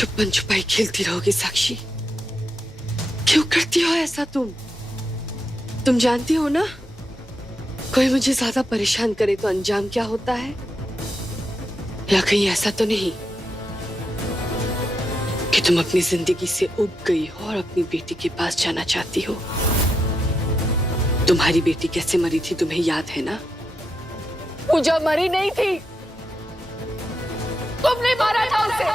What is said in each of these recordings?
छुपन छुपाई खेलती रहोगी साक्षी? क्यों करती हो ऐसा तुम जानती हो ना, कोई मुझे ज्यादा परेशान करे तो अंजाम क्या होता है? या कहीं ऐसा तो नहीं कि तुम अपनी जिंदगी से उब गई हो और अपनी बेटी के पास जाना चाहती हो? तुम्हारी बेटी कैसे मरी थी तुम्हें याद है ना? पूजा मरी नहीं थी, तुमने मारा था उसे।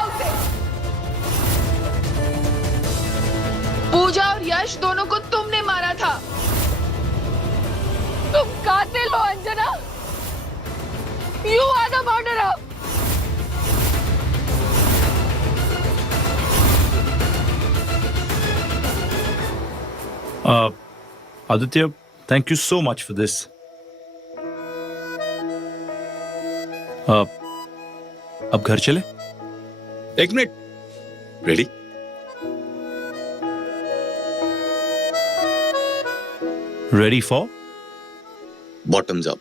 पूजा और यश दोनों को तुमने मारा था। तुम कातिल हो Anjana. You are the murderer. Aditya, thank you so much for this. अब घर चले? एक minute, ready? Ready for? Bottoms up.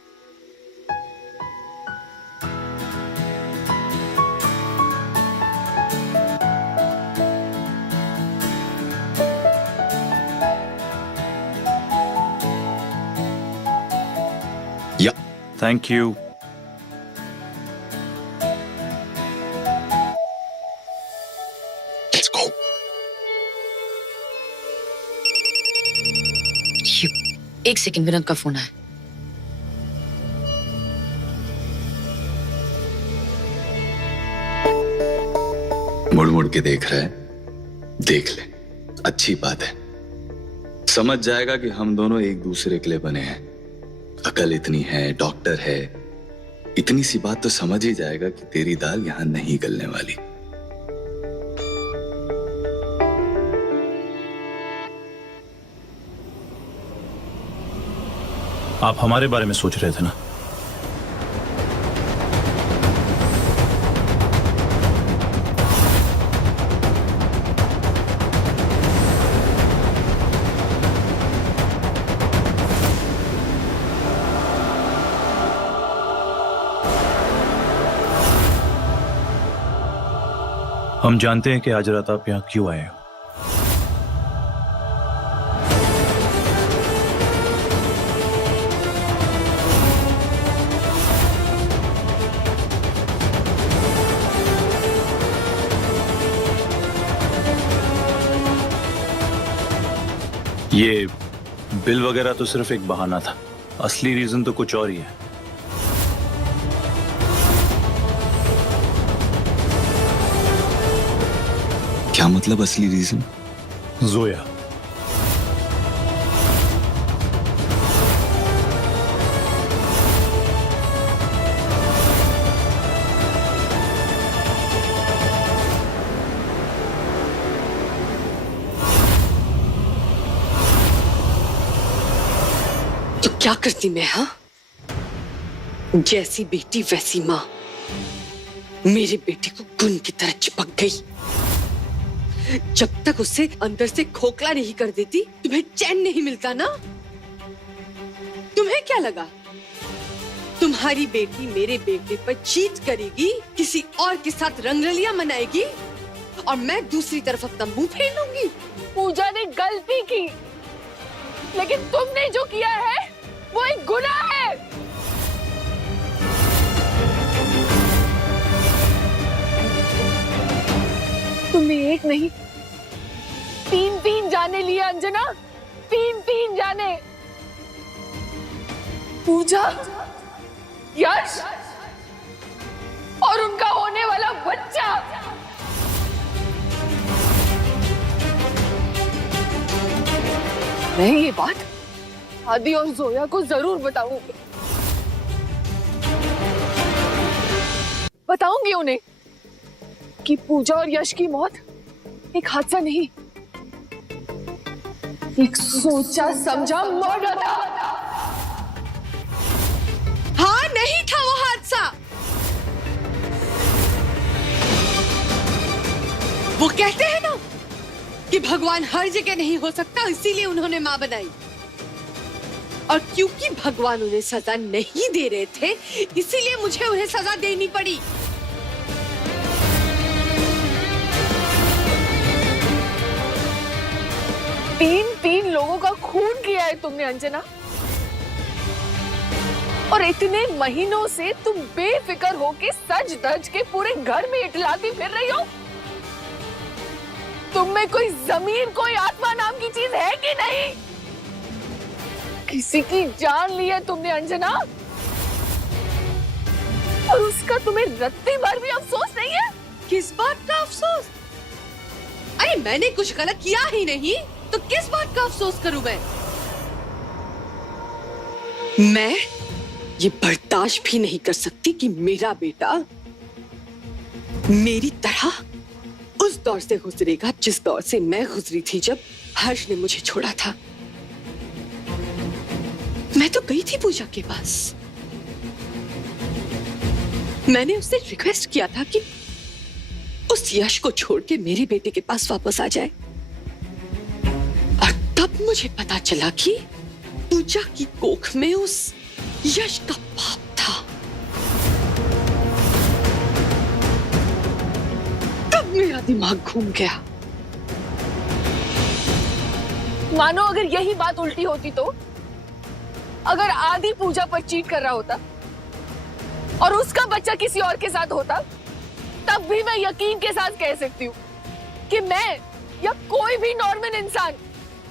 या Thank you. Let's go. एक सेकंड, विनोद का फोन आया। मुड़ मुड़ के देख रहा है, देख ले, अच्छी बात है। समझ जाएगा कि हम दोनों एक दूसरे के लिए बने हैं। अकल इतनी है, डॉक्टर है, इतनी सी बात तो समझ ही जाएगा कि तेरी दाल यहां नहीं गलने वाली। आप हमारे बारे में सोच रहे थे ना? हम जानते हैं कि आज रात आप यहां क्यों आए हो। ये बिल वगैरह तो सिर्फ एक बहाना था, असली रीजन तो कुछ और ही है। क्या मतलब असली रीजन? जोया, तो क्या करती मैं? हाँ, जैसी बेटी वैसी माँ। मेरी बेटी को गुन की तरह चिपक गई। जब तक उसे अंदर से खोखला नहीं कर देती तुम्हें चैन नहीं मिलता ना? तुम्हें क्या लगा तुम्हारी बेटी मेरे बेटे पर चीट करेगी, किसी और के साथ रंगरलियां मनाएगी और मैं दूसरी तरफ अपना मुंह फेर लूंगी? पूजा ने गलती की, लेकिन तुमने जो किया है वो एक गुनाह है। तुमने एक नहीं, तीन जाने लिए अंजना, तीन जाने। पूजा, यश और उनका होने वाला बच्चा। मैं ये बात आदि और जोया को जरूर बताऊंगी। बताऊंगी उन्हें कि पूजा और यश की मौत एक हादसा नहीं, एक सोचा समझा मर्डर था। हाँ, नहीं था वो हादसा। वो कहते हैं ना कि भगवान हर जगह नहीं हो सकता, इसीलिए उन्होंने मां बनाई। और क्योंकि भगवान उन्हें सजा नहीं दे रहे थे, इसीलिए मुझे उन्हें सजा देनी पड़ी। तीन लोगों का खून किया है तुमने अंजना, और इतने महीनों से तुम बेफिक्र होके सज धज के पूरे घर में इटलाती फिर रही हो। तुम में कोई जमीर, कोई आत्मा नाम की चीज है कि नहीं? किसी की जान ली है तुमने अंजना, और उसका तुम्हें रत्ती भर भी अफसोस नहीं है? किस बात का अफसोस? अरे मैंने कुछ गलत किया ही नहीं, तो किस बात का अफसोस करूं मैं ये बर्दाश्त भी नहीं कर सकती कि मेरा बेटा मेरी तरह उस दौर से गुजरेगा जिस दौर से मैं गुजरी थी जब हर्ष ने मुझे छोड़ा था। मैं तो गई थी पूजा के पास, मैंने उससे रिक्वेस्ट किया था कि उस यश को छोड़ के मेरे बेटे के पास वापस आ जाए, और तब मुझे पता चला कि पूजा की कोख में उस यश का पाप था। तब मेरा दिमाग घूम गया। मानो अगर यही बात उल्टी होती तो, अगर आदि पूजा पर चीट कर रहा होता और उसका बच्चा किसी और के साथ होता, तब भी मैं यकीन के साथ कह सकती हूँ कि मैं या कोई भी नॉर्मल इंसान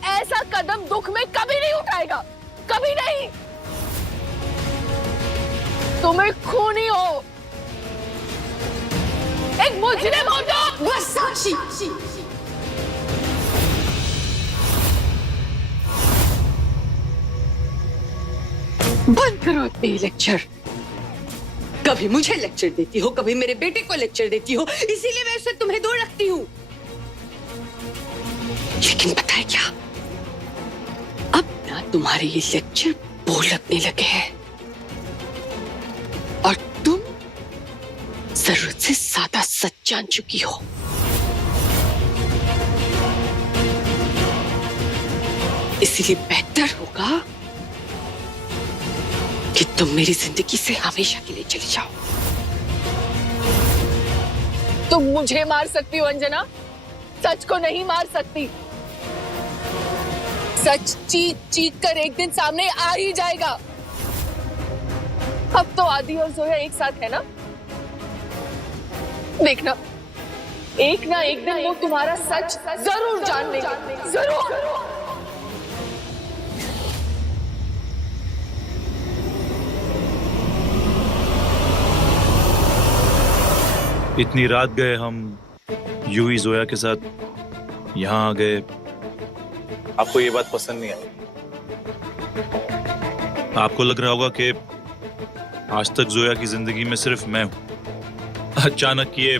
ऐसा कदम दुख में कभी नहीं उठाएगा, कभी नहीं। तुम एक खूनी हो, एक मुजरिम हो तुम। बस साक्षी, बंद करो अपने लेक्चर। कभी मुझे लेक्चर देती हो, कभी मेरे बेटे को लेक्चर देती हो, इसीलिए मैं उससे तुम्हें दूर रखती हूँ। लेकिन पता है क्या, अब ना तुम्हारे ये लेक्चर बोर लगने लगे हैं, और तुम जरूरत से ज्यादा सच जान चुकी हो। इसीलिए बेहतर होगा कि तुम मेरी जिंदगी से हमेशा के लिए चली जाओ। तुम मुझे मार सकती हो अंजना, सच को नहीं मार सकती। सच चीख चीख कर एक दिन सामने आ ही जाएगा। अब तो आदि और जोया एक साथ है ना, देखना एक ना एक दिन वो तुम्हारा सच जरूर जान लेंगे, जरूर। इतनी रात गए हम, यूं ही जोया के साथ यहाँ आ गए। आपको ये बात पसंद नहीं आई? आपको लग रहा होगा कि आज तक जोया की जिंदगी में सिर्फ मैं हूं। अचानक ये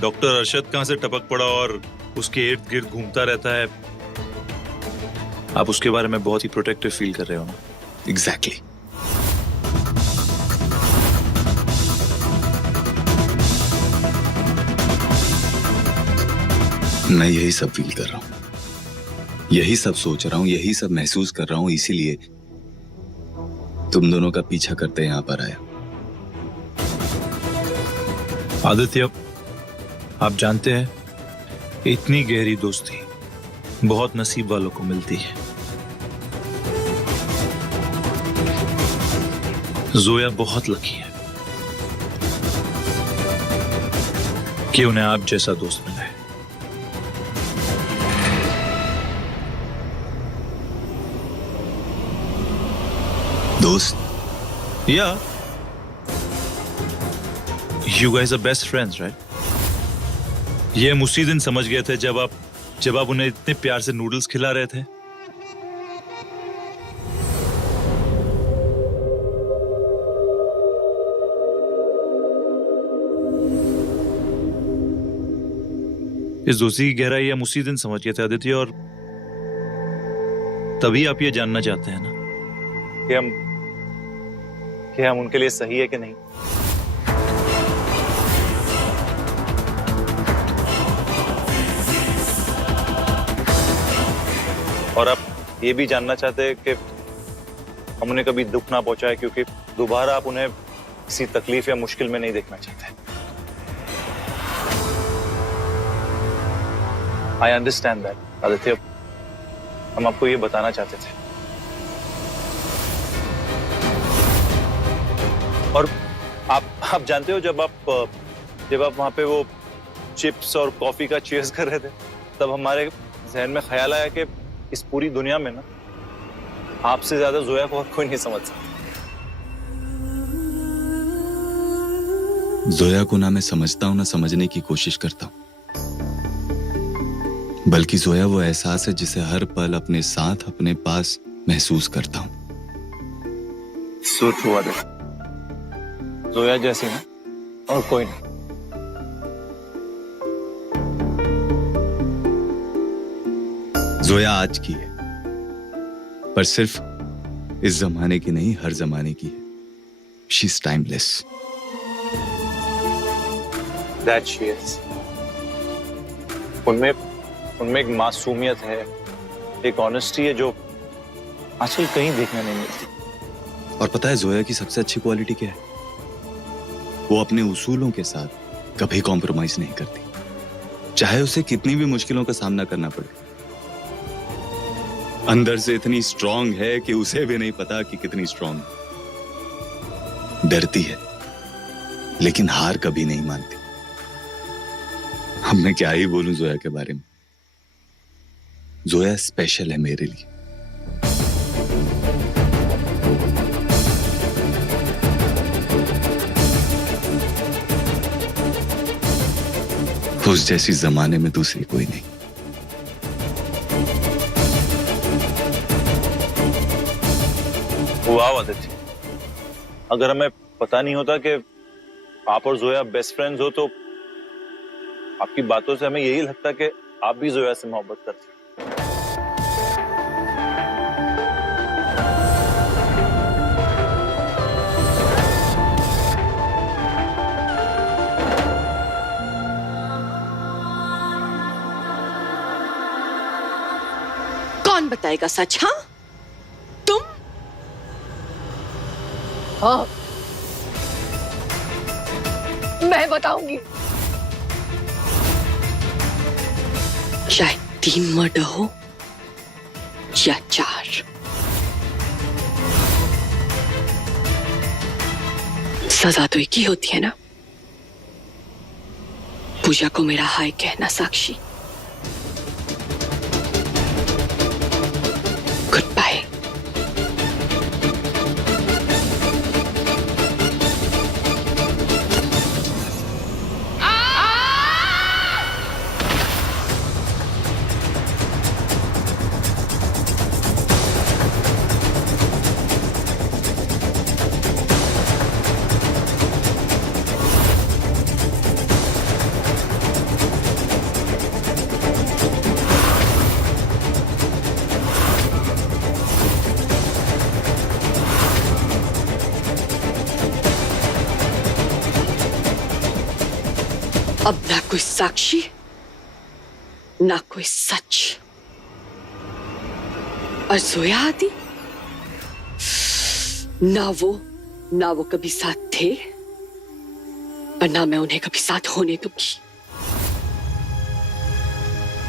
डॉक्टर अरशद कहां से टपक पड़ा और उसके इर्द गिर्द घूमता रहता है। आप उसके बारे में बहुत ही प्रोटेक्टिव फील कर रहे हो ना? एग्जैक्टली। मैं यही सब फील कर रहा हूं, यही सब सोच रहा हूं, यही सब महसूस कर रहा हूं, इसीलिए तुम दोनों का पीछा करते यहां पर आया। आदित्य, आप जानते हैं, इतनी गहरी दोस्ती बहुत नसीब वालों को मिलती है। जोया बहुत लकी है कि उन्हें आप जैसा दोस्त मिला है। दोस्त? Yeah. You guys are best friends, right? ये हम उसी दिन समझ गए थे जब आप उन्हें इतने प्यार से नूडल्स खिला रहे थे। इस दोस्ती की गहराई हम उसी दिन समझ गए थे आदित्य, और तभी आप ये जानना चाहते हैं ना कि हम उनके लिए सही है कि नहीं। और आप ये भी जानना चाहते हैं कि हम उन्हें कभी दुख ना पहुंचाए, क्योंकि दोबारा आप उन्हें किसी तकलीफ या मुश्किल में नहीं देखना चाहते। I understand that, आदित्य, हम आपको ये बताना चाहते थे। और आप जानते हो, जब आप वहां पे वो चिप्स और कॉफी का चीयर्स कर रहे थे, तब हमारे जहन में ख्याल आया कि इस पूरी दुनिया में ना आपसे ज्यादा जोया को और कोई नहीं समझ सकता। जोया को ना मैं समझता हूं ना समझने की कोशिश करता हूं, बल्कि जोया वो एहसास है जिसे हर पल अपने साथ अपने पास महसूस करता हूं। सोच हुआ दे, जोया जैसी ना और कोई नहीं। जोया आज की है, पर सिर्फ इस जमाने की नहीं, हर जमाने की है। She is timeless. That she is. उनमें एक मासूमियत है, एक ऑनेस्टी है जो आजकल कहीं देखने नहीं मिलती। और पता है जोया की सबसे अच्छी क्वालिटी क्या है? वो अपने उसूलों के साथ कभी कॉम्प्रोमाइज नहीं करती, चाहे उसे कितनी भी मुश्किलों का सामना करना पड़े। अंदर से इतनी स्ट्रांग है कि उसे भी नहीं पता कि कितनी स्ट्रांग है। डरती है लेकिन हार कभी नहीं मानती। अब मैं क्या ही बोलूं जोया के बारे में। जोया स्पेशल है मेरे लिए। उस जैसी जमाने में दूसरी कोई नहीं। वाह आदित्य, अगर हमें पता नहीं होता कि आप और जोया बेस्ट फ्रेंड्स हो, तो आपकी बातों से हमें यही लगता कि आप भी जोया से मोहब्बत करते हैं। कौन बताएगा सच? हाँ, तुम? हाँ, मैं बताऊंगी। चाहे 3 मर्डर हो या 4, सजा तो एक ही होती है ना। पूजा को मेरा हाय कहना साक्षी। Good bye. अब ना कोई साक्षी, ना कोई सच। और जोया आदि, ना वो कभी साथ थे और ना मैं उन्हें कभी साथ होने दूंगी।